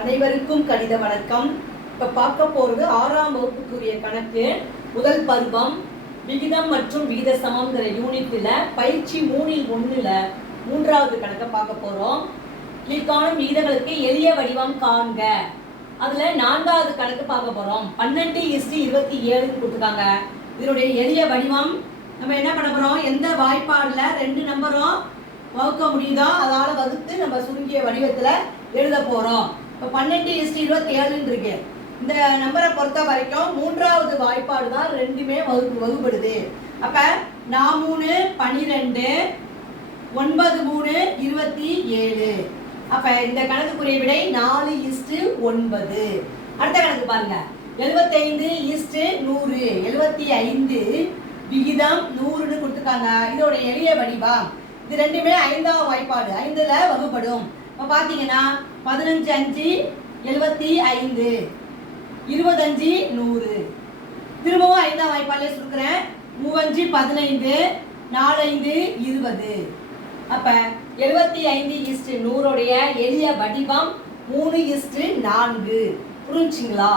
அனைவருக்கும் கணித வணக்கம். இப்ப பார்க்க போறது 6ஆம் வகுப்புக்குரிய கணக்கு. முதல் பருவம் விகிதம் மற்றும் விகித சமம்ங்கிற யூனிட்ல பயிற்சி 3ல் 1ல 3வது கணக்கை பார்க்க போறோம். கீழ்காணும் விகிதங்களுக்கு எளிய வடிவம் காண்க. அதுல 4வது கணக்கு பார்க்க போறோம். 12:27 கொடுத்துருக்காங்க. இதனுடைய எளிய வடிவம் நம்ம என்ன பண்ண போறோம், எந்த வாய்ப்பாடுல 2 நம்பரும் வகுக்க முடியுதோ அதால வகுத்து நம்ம சுருங்கிய வடிவத்துல எழுத போறோம். இப்போ 12:27 இருக்கு. இந்த நம்பரை பொறுத்த வரைக்கும் 3வது வாய்ப்பாடு தான் ரெண்டுமே வகுப்படுது. அப்ப 4 3 12 9 3 27. அப்ப இந்த கணக்குக்குரிய விடை 4:9. அடுத்த கணக்கு பாருங்க. 75:100. 75 விகிதம் 100ன்னு கொடுத்துருக்காங்க. இதோட எளிய வடிவம் இது ரெண்டுமே 5ஆம் வாய்ப்பாடு 5ல வகுப்படும். இப்போ பார்த்தீங்கன்னா 15 5 75, 25 100. திரும்பவும் 5ஆம் வாய்ப்பாடுல சொல்கிறேன். 3 5 15, 4 5 20. அப்ப 75:100 எளிய வடிவம் 3:4. புரிஞ்சுங்களா?